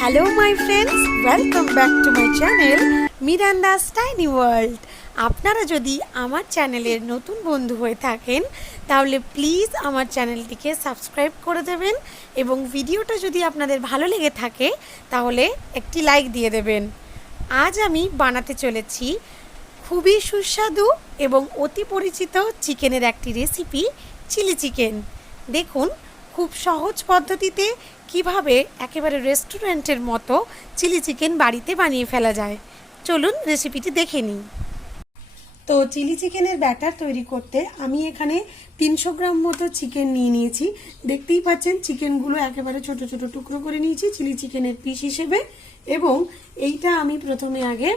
Hello my friends, welcome back to my channel Miranda's tiny world. আপনারা যদি আমার চ্যানেলের নতুন বন্ধু হয়ে থাকেন তাহলে প্লিজ আমার চ্যানেলটিকে সাবস্ক্রাইব করে দেবেন এবং ভিডিওটা যদি আপনাদের ভালো লেগে থাকে তাহলে একটি লাইক দিয়ে দেবেন। আজ আমি বানাতে চলেছি খুবই সুস্বাদু এবং অতি পরিচিত চিকেনের একটি রেসিপি, চিলি চিকেন। দেখুন খুব সহজ পদ্ধতিতে কিভাবে একেবারে রেস্টুরেন্টের মতো চিলি চিকেন বাড়িতে বানিয়ে ফেলা যায়। চলুন রেসিপিটি দেখে নিই। তো চিলি চিকেনের ব্যাটার তৈরি করতে আমি এখানে 300 গ্রাম মতো চিকেন নিয়ে নিয়েছি। দেখতেই পাচ্ছেন চিকেনগুলো একেবারে ছোট ছোট টুকরো করে নিয়েছি চিলি চিকেনের পিস হিসেবে, এবং এইটা আমি প্রথমে আগে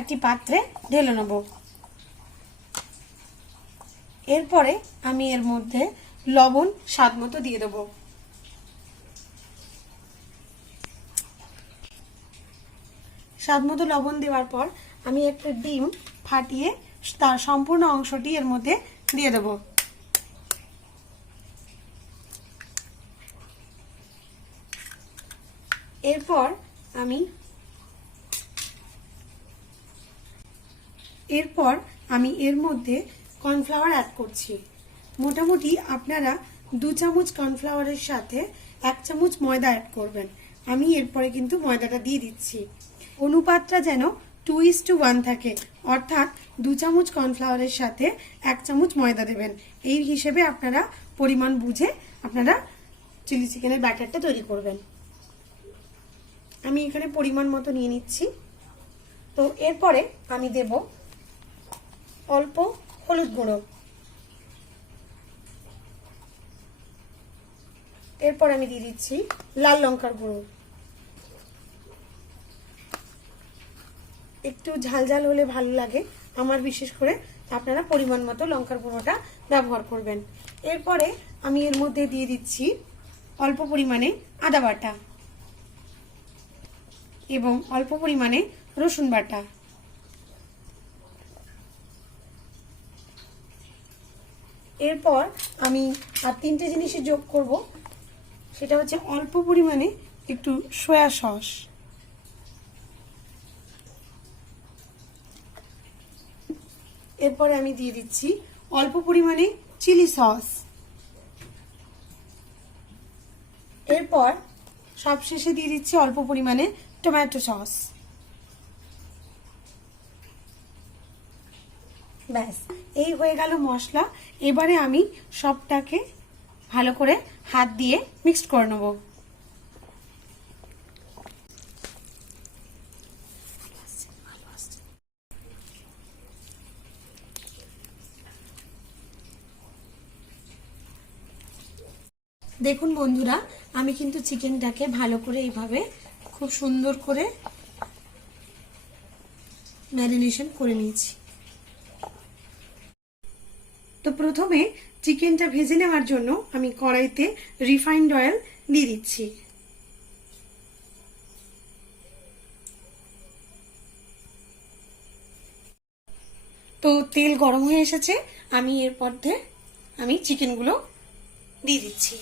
একটি পাত্রে ঢেলে নেব। এরপরে আমি এর মধ্যে লবণ স্বাদ মতো দিয়ে দেবো। স্বাদ মতো লবণ দেওয়ার পর আমি একটা ডিম ফাটিয়ে তার সম্পূর্ণ অংশটি এর মধ্যে দিয়ে দেব। এরপর আমি এর মধ্যে কর্নফ্লাওয়ার অ্যাড করছি। মোটামুটি আপনারা 2 চামচ কর্নফ্লাওয়ারের সাথে 1 চামচ ময়দা অ্যাড করবেন। আমি এরপরে কিন্তু ময়দাটা দিয়ে দিচ্ছি। অনুপাতটা যেন 2:1 থাকে, অর্থাৎ 2 চামচ কর্নফ্লাওয়ারের সাথে 1 চামচ ময়দা দেবেন। এই হিসেবে আপনারা পরিমাণ বুঝে আপনারা চিলি চিকেনের ব্যাটারটা তৈরি করবেন। আমি এখানে পরিমাণ মতো নিয়ে নিচ্ছি। তো এরপরে আমি দেব অল্প হলুদ গুঁড়ো, এরপর আমি দিয়ে দিচ্ছি লাল লঙ্কার গুঁড়ো। একটু ঝাল ঝাল হলে ভালো লাগে আমার, বিশেষ করে আপনারা পরিমাণ মতো লঙ্কার গুঁড়োটা ব্যবহার করবেন। এরপরে আমি এর মধ্যে দিয়ে দিচ্ছি অল্প পরিমাণে আদা বাটা এবং অল্প পরিমাণে রসুন বাটা। এরপর আমি আর 3টে জিনিসে যোগ করব, সেটা হচ্ছে অল্প পরিমাণে একটু সয়া সস, এরপরে আমি দিয়ে দিচ্ছি অল্প পরিমাণে চিলি সস, এরপর সবশেষে দিয়ে দিচ্ছি অল্প পরিমাণে টমেটো সস। ব্যাস, এই হয়ে গেল মশলা। এবারে আমি সবটাকে ভালো করে হাত দিয়ে মিক্সড করে নেব। দেখুন বন্ধুরা, আমি কিন্তু চিকেনটাকে ভালো করে এইভাবে খুব সুন্দর করে ম্যারিনেশন করে নিয়েছি। তো প্রথমে চিকেনটা ভেজে নেওয়ার জন্য আমি কড়াইতে রিফাইন্ড অয়েল দিয়ে দিচ্ছি। তো তেল গরম হয়ে এসেছে, আমি এর মধ্যে চিকেনগুলো দিয়ে দিচ্ছি।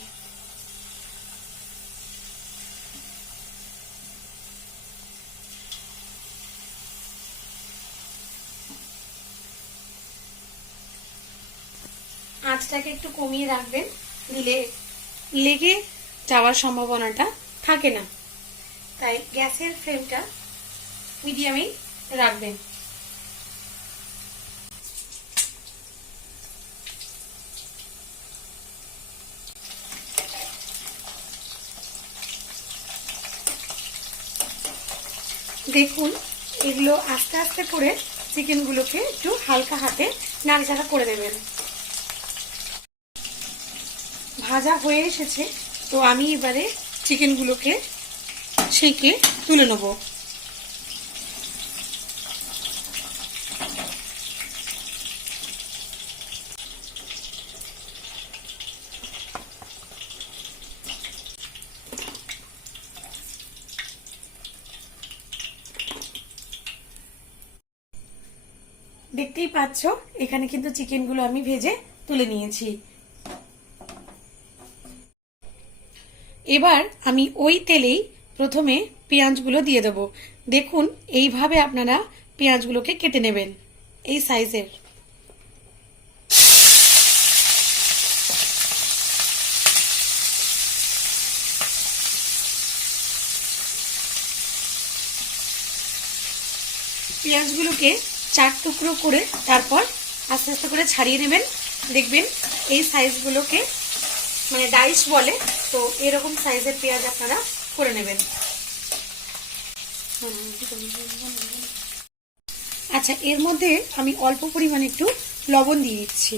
আঁচটাকে একটু কমিয়ে রাখবেন, দিলে লেগে যাওয়ার সম্ভাবনাটা থাকে না। তাই গ্যাসের ফ্লেমটা মিডিয়ামেই রাখবেন। দেখুন এগুলো আস্তে আস্তে করে চিকেনগুলোকে একটু হালকা হাতে নাড়াচাড়া করে দেবেন। ভাজা হয়ে এসেছে, তো আমি এবারে চিকেনগুলোকে ছেঁকে তুলে নেব। দেখতেই পাচ্ছ এখানে কিন্তু চিকেনগুলো আমি ভেজে তুলে নিয়েছি। এবার আমি ওই তেলেই প্রথমে পেঁয়াজগুলো দিয়ে দেব। দেখুন এইভাবে আপনারা পেঁয়াজগুলোকে কেটে নেবেন এই সাইজের। পেঁয়াজগুলোকে 4 টুকরো করে তারপর আস্তে আস্তে করে ছাড়িয়ে নেবেন। দেখবেন এই সাইজগুলোকে মানে ডাইস বলে, তো এরকম সাইজের পেঁয়াজ আপনারা করে নেবেন। আচ্ছা, এর মধ্যে আমি অল্প পরিমাণে একটু লবণ দিয়ে দিচ্ছি।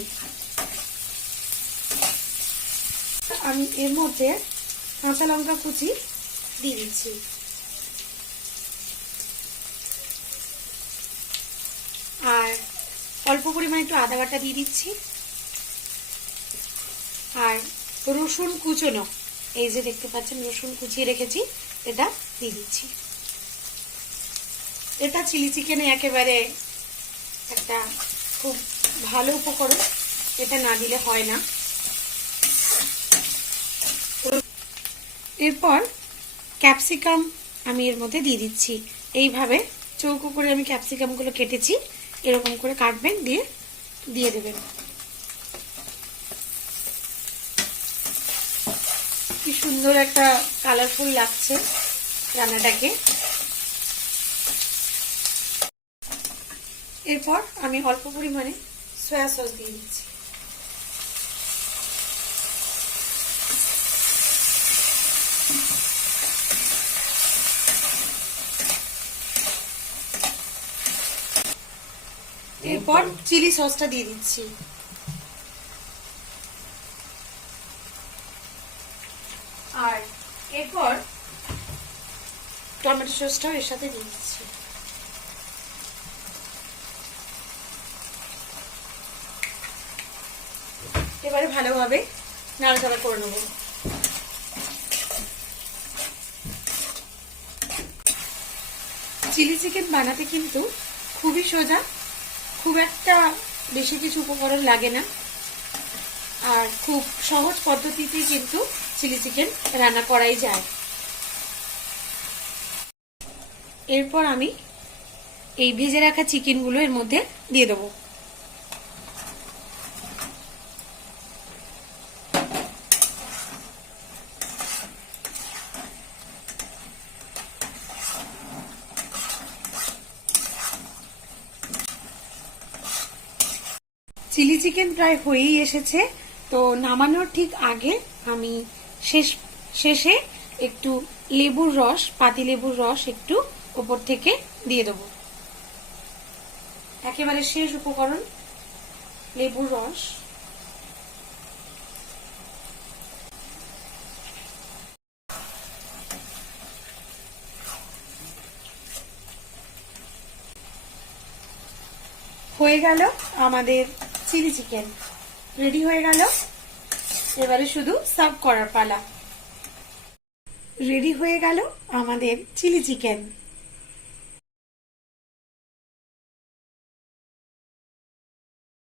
আমি এর মধ্যে কাঁচা লঙ্কা কুচি দিয়ে দিচ্ছি। আর অল্প পরিমাণে একটু আদা বাটা দিয়ে দিচ্ছি। আর রসুন কুচনো, এই যে দেখতে পাচ্ছেন রসুন কুচিয়ে রেখেছি, এটা দিয়ে দিচ্ছি। এটা চিলি চিকেনে একেবারে একটা খুব ভালো উপকরণ, এটা না দিলে হয় না। এরপর ক্যাপসিকাম আমি এর মধ্যে দিয়ে দিচ্ছি। এইভাবে চৌকো করে আমি ক্যাপসিকামগুলো কেটেছি, এরকম করে কাটবেন, দিয়ে দেবেন। কি সুন্দর একটা কালারফুল লাগছে রান্নাটাকে। এরপর আমি অল্প পরিমাণে সয়া সস দিয়ে দিচ্ছি। এরপর চিলি সসটা দিয়ে দিচ্ছি। আর এরপর টমেটো সসটাও এর সাথে দিয়ে দিচ্ছি। এবারে ভালোভাবে নাড়াচাড়া করে নেব। চিলি চিকেন বানাতে কিন্তু খুবই সোজা, খুব একটা বেশি কিছু উপকরণ লাগে না, আর খুব সহজ পদ্ধতিতেই কিন্তু চিলি চিকেন রান্না করাই যায়। এরপর আমি এই ভেজে রাখা চিকেনগুলো এর মধ্যে দিয়ে দেবো। চিলি চিকেন প্রায় হয়েই এসেছে, তো নামানোর ঠিক আগে আমি শেষে একটু লেবুর রস, পাতি লেবুর রস একটু উপর থেকে দিয়ে দেবো। একেবারে শেষ উপকরণ লেবুর রস। হয়ে গেল আমাদের চিলি চিকেন, রেডি হয়ে গেল। এবারে শুধু সার্ভ করার পালা। রেডি হয়ে গেল আমাদের চিলি চিকেন।